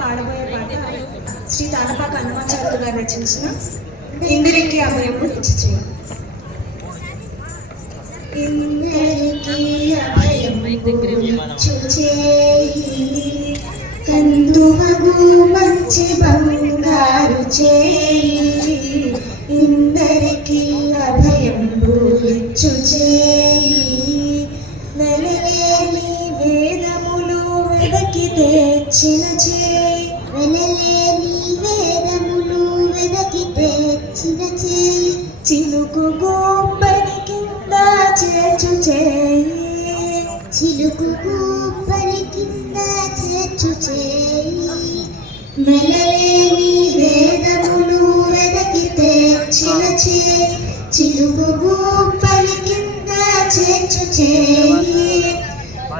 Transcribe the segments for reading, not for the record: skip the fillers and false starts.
పాడబోయే పాట శ్రీ తాళపాక హనుమాచార్యులు గారు రచించిన ఇందరికి అభయము ఇచ్చి ఇందరికి అభయము చేయి కందువగు మంచి బంగారు చేయి ఇందరికి అభయము ఇచ్చు చేయి నలలేని వేదములు వెదకి తెచ్చిన చేయి వెనలేని వేదములు వెదకి తెచ్చిన చేయి చిలుకు గోపని కింద చేర్చు చేయి చిలుకు గుబ్బలి కింద చేర్చు చేయి వెనలేని వేదములు వెదకి తెచ్చిన చేయి చిలుకు గోపని కింద చేర్చు చేయి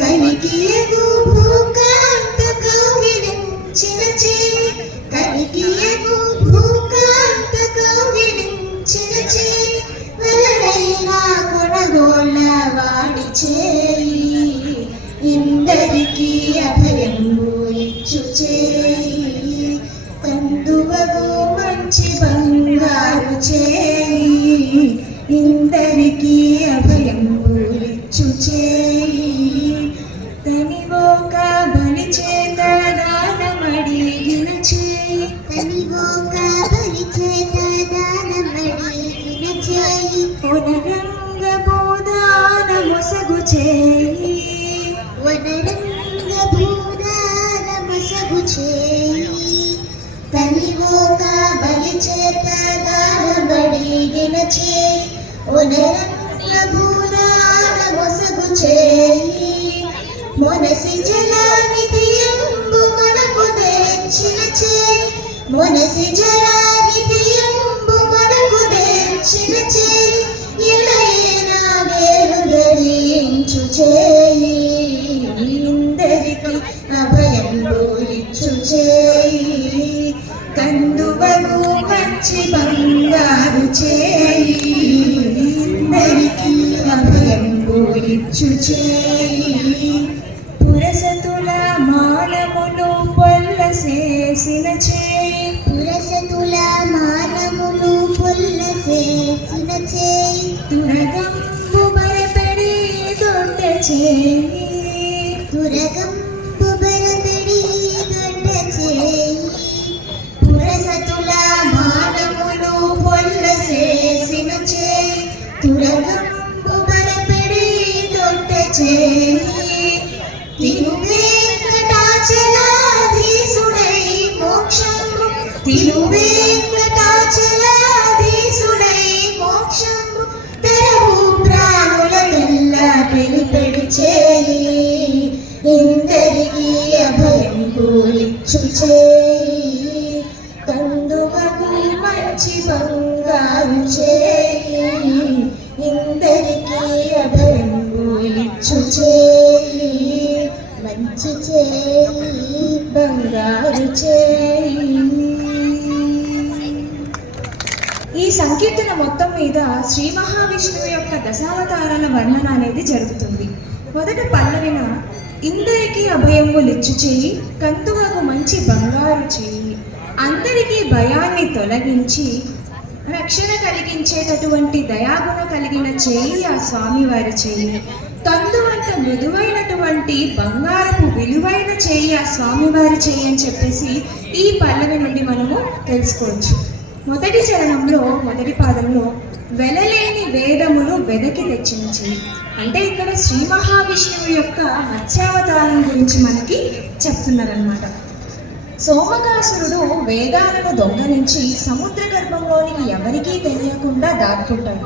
కలికి ఎగు భూకాంత కౌగిలించిన చేయి కలికి ఎగు భూకాంత కౌగిలించిన చేయి వెలడైన కొనగోళ్ళ వాడి చేయి ఇందరికి అభయము ఇచ్చు చేయి కందువగు మంచి బంగారు చేయి ఇందరికి అభయము ఇచ్చు చేయి తనివోక బలి చేత దానమడిగిన చేయి తనివోక బలి చేత దానమడిగిన చేయి వనరంగ బోధాన మొసగు చేయి వనరంగ భూదాన మసగు చేయి తనివోక బలి చేత దానమడిగిన చేయి వనరంగ బోధాన మొసగు చేయి మొనసి జలానిధియంబు మనకు తెచ్చిన చేయి మొనసి జలానిధియంబు మనకు తెచ్చిన చేయి ఎలైనా వేలు ధరించు చేయి ఇందరికి అభయంబు ఇచ్చు చేయి కందువగు మంచి బంగారు చేయి ఇందరికి అభయంబు ఇచ్చు చేయి పురసతుల మానములు పొల్లసేసిన చేయి పురసతుల మానములు పొల్లసేసిన చేయి తురగంబు భయపెడి దొడ్డ చేయి తురగంబు బలపెడి దొడ్డ చేయి పురసతుల మానములు పొల్లసేసిన చేయి తురగంబు భయపెడి దొడ్డ చేయి తిరువేంకటాచలాధీసుడై మోక్షము తిరువేంకటాచలాధీసుడై మోక్షము తెరవు ప్రాణులనెల్ల పిలిపెడి చేయి ఇందరికి అభయంబు ఇచ్చు చేయి కందువగు మంచి బంగారు చేయి ఇందరికి అభయంబు ఇచ్చు చేయి మంచి చేయి బంగారు చేయి. ఈ సంకీర్తన మొత్తం మీద శ్రీ మహావిష్ణువు యొక్క దశావతారాల వర్ణన అనేది జరుగుతుంది. మొదట పల్లవిన ఇందరికి అభయములిచ్చు చేయి కందువగు మంచి బంగారు చేయి అందరికీ భయాన్ని తొలగించి రక్షణ కలిగించేటటువంటి దయాగుణ కలిగిన చేయి ఆ స్వామివారి చేయి కందువంత మృదువైనటువంటి బంగారపు విలువైన చేయి ఆ స్వామివారి చేయి అని చెప్పేసి ఈ పల్లవి నుండి మనము తెలుసుకోవచ్చు. మొదటి చరణంలో మొదటి పాదంలో వెలలేని వేదములు వెదకి తెచ్చిన చేయి అంటే ఇక్కడ శ్రీ మహావిష్ణువు యొక్క మత్స్యావతారం గురించి మనకి చెప్తున్నారనమాట. సోమకాసురుడు వేదాలను దొంగలించి సముద్ర గర్భంలోనికి ఎవరికీ తెలియకుండా దాక్కుంటాడు.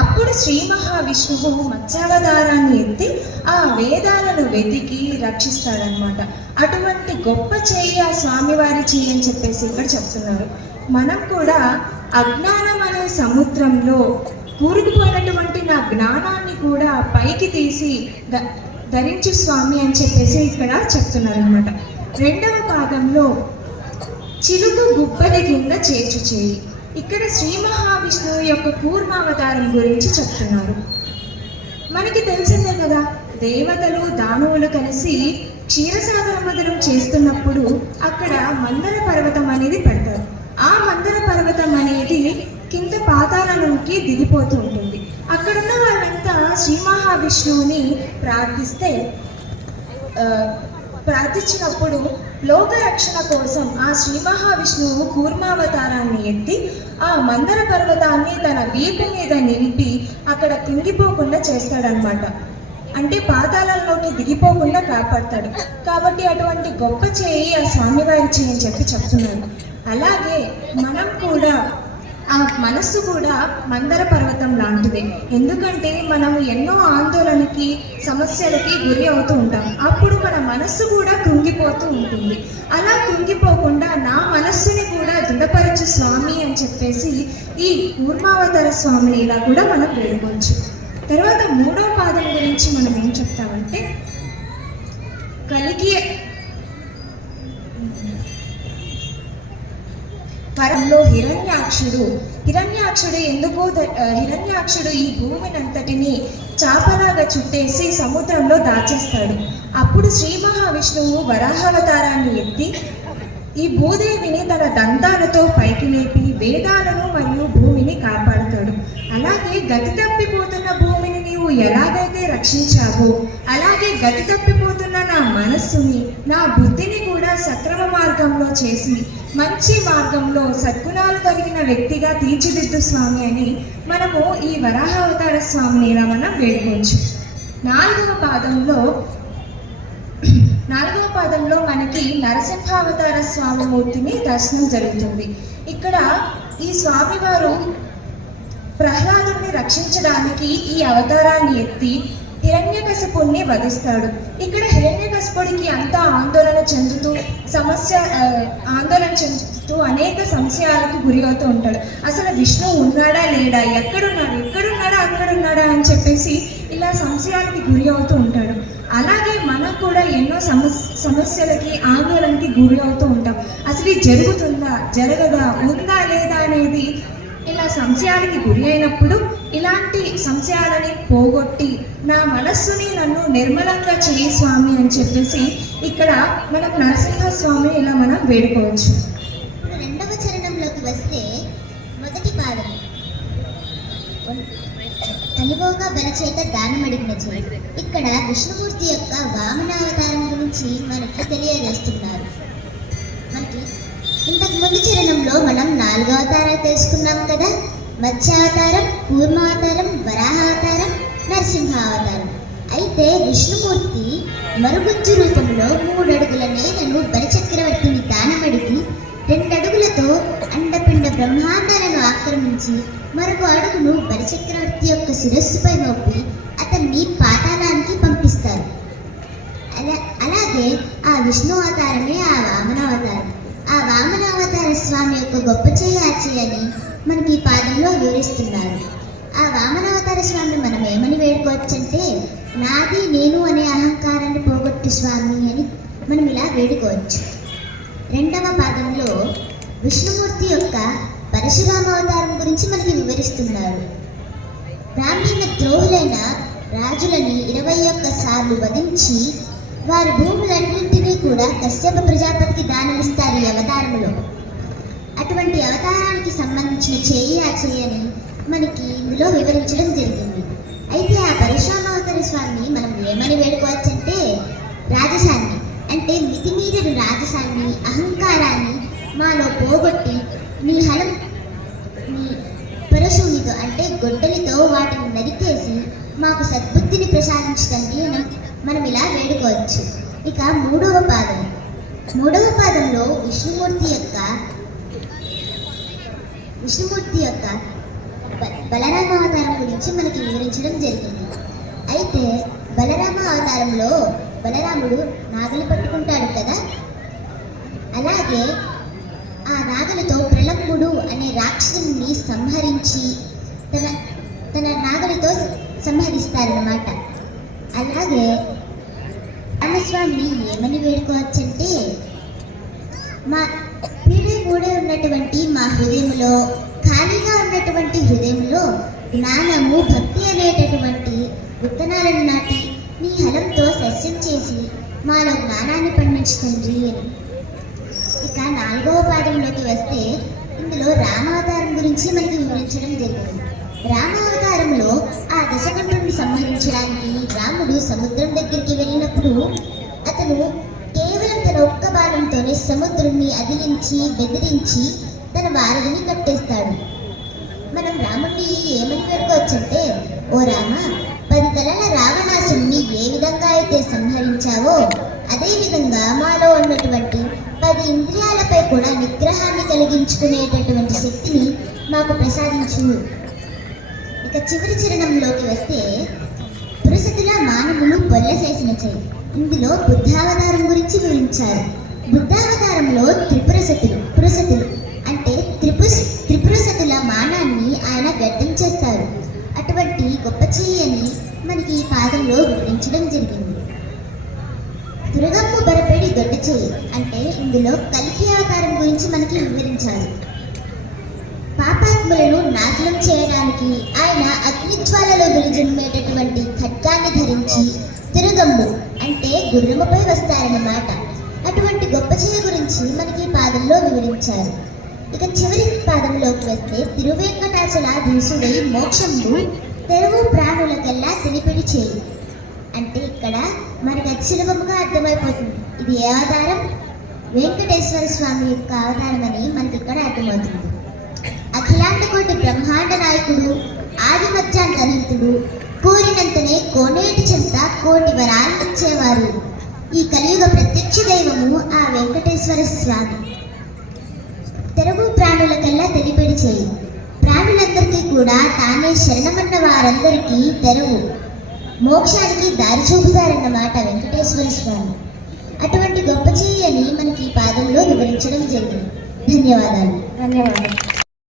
అప్పుడు శ్రీ మహావిష్ణువు మత్స్యావతారాన్ని ఎత్తి ఆ వేదాలను వెతికి రక్షిస్తాడనమాట. అటువంటి గొప్ప చేయి ఆ స్వామివారి చేయి అని చెప్పేసి ఇక్కడ చెప్తున్నారు. మనం కూడా అజ్ఞానం అనే సముద్రంలో కూరుకుపోయినటువంటి నా జ్ఞానాన్ని కూడా పైకి తీసి ధరించు స్వామి అని చెప్పేసి ఇక్కడ చెప్తున్నారనమాట. రెండవ పాదంలో చిలుకు గుబ్బలి కింద చేర్చు చేయి ఇక్కడ శ్రీ మహావిష్ణువు యొక్క కూర్మావతారం గురించి చెప్తున్నారు. మనకి తెలిసిందే కదా, దేవతలు దానవులు కలిసి క్షీరసాగర మదనం చేస్తున్నప్పుడు అక్కడ మందర పర్వతం అనేది పెడతారు. ఆ మందర పర్వతం అనేది కింద పాతాళంలోకి దిగిపోతూ ఉంటుంది. అక్కడున్న వాళ్ళంతా శ్రీ మహావిష్ణువుని ప్రార్థించినప్పుడు లోకరక్షణ కోసం ఆ శ్రీ మహావిష్ణువు కూర్మావతారాన్ని ఎత్తి ఆ మందర పర్వతాన్ని తన వీపు మీద నిలిపి అక్కడ కుంగిపోకుండా చేస్తాడనమాట. అంటే పాతాళంలోకి దిగిపోకుండా కాపాడతాడు. కాబట్టి అటువంటి గొప్ప చేయి ఆ స్వామివారి చేయి అని చెప్పి చెప్తున్నాను. అలాగే మనం కూడా ఆ మనస్సు కూడా మందర పర్వతం లాంటిదే. ఎందుకంటే మనం ఎన్నో ఆందోళనకి సమస్యలకి గురి అవుతూ ఉంటాం. అప్పుడు మన మనస్సు కూడా కృంగిపోతూ ఉంటుంది. అలా కృంగిపోకుండా నా మనస్సుని కూడా దృఢపరచు స్వామి అని చెప్పేసి ఈ కూర్మావతార స్వామిని ఇలా కూడా మనం వేడుకోవచ్చు. తర్వాత 3వ పాదం గురించి మనం ఏం చెప్తామంటే కలిగి పరంలో హిరణ్యాక్షుడు హిరణ్యాక్షుడు ఈ భూమినంతటిని చాపలాగా చుట్టేసి సముద్రంలో దాచేస్తాడు. అప్పుడు శ్రీ మహావిష్ణువు వరాహావతారాన్ని ఎత్తి ఈ భూదేవిని తన దంతాలతో పైకి లేపి వేదాలను మరియు భూమిని కాపాడుతాడు. అలాగే గతి తప్పిపోతున్న భూమిని నీవు ఎలాగైతే రక్షించావో అలాగే గతి తప్పిపోతున్న నా మనస్సుని నా బుద్ధిని కూడా సక్రమ మార్గంలో చేసి మంచి మార్గంలో సద్గుణాలు కలిగిన వ్యక్తిగా తీర్చిదిద్దు స్వామి అని మనము ఈ వరాహావతార స్వామిని ఇలా మనం వేడుకోవచ్చు. 4వ పాదంలో మనకి నరసింహావతార స్వామి మూర్తిని దర్శనం జరుగుతుంది. ఇక్కడ ఈ స్వామివారు ప్రహ్లాదుని రక్షించడానికి ఈ అవతారాన్ని ఎత్తి హిరణ్యకశిపుణ్ణి వధిస్తాడు. ఇక్కడ హిరణ్యకశిపుడికి అంతా ఆందోళన చెందుతూ అనేక సంశయాలకు గురి అవుతూ ఉంటాడు. అసలు విష్ణు ఉన్నాడా లేడా, ఎక్కడున్నాడా అక్కడున్నాడా అని చెప్పేసి ఇలా సంశయాలకి గురి అవుతూ ఉంటాడు. అలాగే మనం కూడా ఎన్నో సమస్యలకి ఆందోళనకి గురి అవుతూ ఉంటాం. అసలు ఇది జరుగుతుందా జరగదా ఉందా లేదా అనేది ఇలా సంశయాలకి గురి అయినప్పుడు ఇలాంటి సంశయాలని పోగొట్టి నా మనస్సుని నన్ను నిర్మలంగా చేయి స్వామి అని చెప్పేసి ఇక్కడ మనం నరసింహస్వామిని ఇలా మనం వేడుకోవచ్చు. ఇప్పుడు 2వ చరణంలోకి వస్తే మొదటి పాదం కలిపోగా బలచేత దానమడిగిన చేయి. ఇక్కడ విష్ణుమూర్తి యొక్క వామనావతారం గురించి మనకి తెలియజేస్తున్నారు. మనకి ఇంతకు ముందు చరణంలో మనం 4 అవతారాలు తెలుసుకున్నాం కదా. మత్స్యావతారం, కూర్మావతారం, వరాహావతారం, నరసింహావతారం. అయితే విష్ణుమూర్తి మరుగుజ్జు రూపంలో 3 అడుగుల నేలను బలిచక్రవర్తిని దానమడిగి 2 అడుగులతో అండపిండ బ్రహ్మాండాలను ఆక్రమించి మరొక అడుగును బలిచక్రవర్తి యొక్క శిరస్సుపై మోపి అతన్ని పాతాళానికి పంపిస్తారు. అలాగే ఆ విష్ణు అవతారమే ఆ వామనావతారం. ఆ వామనావతార స్వామి యొక్క గొప్ప చేయి అని మనకి ఈ పాదంలో వివరిస్తున్నారు. ఆ వామనావతార స్వామిని మనం ఏమని వేడుకోవచ్చంటే నాది నేను అనే అహంకారాన్ని పోగొట్టు స్వామి అని మనం ఇలా వేడుకోవచ్చు. 2వ పాదంలో విష్ణుమూర్తి యొక్క పరశురామ అవతారం గురించి మనకి వివరిస్తున్నారు. బ్రాహ్మణ ద్రోహులైన రాజులని 21 సార్లు వధించి వారి భూములన్నింటినీ కూడా కశ్యప ప్రజాపతికి దానమిస్తారు ఈ అవతారంలో. అటువంటి అవతారానికి సంబంధించిన చేయి అని మనకి ఇందులో వివరించడం జరిగింది. అయితే ఆ పరశురామావతార స్వామిని మనం ఏమని వేడుకోవచ్చంటే రాజసాన్ని, అంటే మితిమీరిన రాజసాన్ని, అహంకారాన్ని మాలో పోగొట్టి నీ హలం నీ పరశునితో అంటే గొడ్డలితో వాటిని నరికేసి మాకు సద్బుద్ధిని ప్రసాదించడానికి మనం ఇలా వేడుకోవచ్చు. ఇక 3వ పాదంలో విష్ణుమూర్తి యొక్క బలరామ అవతారం గురించి మనకి వివరించడం జరిగింది. అయితే బలరామ అవతారంలో బలరాముడు నాగలి పట్టుకుంటాడు కదా. అలాగే ఆ నాగలితో ప్రళంబుడు అనే రాక్షసుని సంహరించి తన నాగలితో సంహరిస్తారన్నమాట. అలాగే రామస్వామిని ఏమని వేడుకోవచ్చంటే మా పీడే ఉన్నటువంటి మా హృదయంలో, ఖాళీగా ఉన్నటువంటి హృదయంలో జ్ఞానము, భక్తి అనేటటువంటి విత్తనాలను నాటి నీ హలంతో సస్యం చేసి మాలో జ్ఞానాన్ని పండించు తండ్రి అని. ఇక 4వ పాదంలోకి వస్తే ఇందులో రామావతారం గురించి మనకి వివరించడం జరిగింది. రామావతారంలో ఆ దశకంఠుడిని సంహరించడానికి రాముడు సముద్రం దగ్గరికి వెళ్ళినప్పుడు అతను కేవలం తన ఒక్క బాణంతోనే సముద్రుణ్ణి అదిలించి బెదిరించి తన వారధిని కట్టేస్తాడు. మనం రాముడిని ఏమని వేడుకోవచ్చంటే, ఓ రామ, 10 తలల రావణాసుని ఏ విధంగా అయితే సంహరించావో అదే విధంగా మాలో ఉన్నటువంటి 10 ఇంద్రియాలపై కూడా నిగ్రహాన్ని కలిగించుకునేటటువంటి శక్తిని మాకు ప్రసాదించు. ఇక చివరి చరణంలోకి వస్తే, పురుషతుల మానవులు పొల్లసేసిన చెయ్యి. ఇందులో బుద్ధావతారం గురించి వివరించారు. బుద్ధావతారంలో పురుషతులు అంటే త్రిపురసతుల మానాన్ని ఆయన వ్యర్థం చేస్తారు. అటువంటి గొప్ప చెయ్యని మనకి ఈ పాదంలో వివరించడం జరిగింది. దుర్గమ్ము బరపెడి దొడ్డ చెయ్యి అంటే ఇందులో కల్కి అవతారం గురించి మనకి వివరించారు. పాపాత్ములను నాశనం చేయడానికి ఆయన అగ్నిజ్వాలలో విరుజుమ్మేటటువంటి ఖడ్గాన్ని ధరించి తిరుగమ్ము అంటే గుర్రముపై వస్తారన్నమాట. అటువంటి గొప్ప చెయ్యి గురించి మనకి ఈ పాదంలో వివరించారు. ఇక చివరి పాదంలోకి వస్తే, తిరువేంకటాచలాధీశుడై మోక్షంబు తెరువు ప్రాణులకెల్లా తెలిపిడి చేయి అంటే ఇక్కడ మనకి అత్యులభముగా అర్థమైపోతుంది. ఇది ఏ అవతారం? వెంకటేశ్వర స్వామి యొక్క అవతారం అని మనకి ఇక్కడ అర్థమవుతుంది. అఖిలాండ కోటి బ్రహ్మాండ నాయకుడు, ఆది మధ్యాంతరహితుడు, కోరినంతనే కోనేటి చెంత కోటి వరాలిచ్చేవారు. ఈ కలియుగ ప్రత్యక్ష దైవము ఆ వెంకటేశ్వర స్వామి. తెరువు ప్రాణులకల్లా తెలిపిడి చేయి. ప్రాణులందరికీ కూడా తానే శరణమన్న వారందరికీ తెరువు, మోక్షానికి దారి చూపుతారన్నమాట వెంకటేశ్వర స్వామి. అటువంటి గొప్ప చెయ్యి అని మనకి ఈ పాదంలో వివరించడం జరిగింది. ధన్యవాదాలు.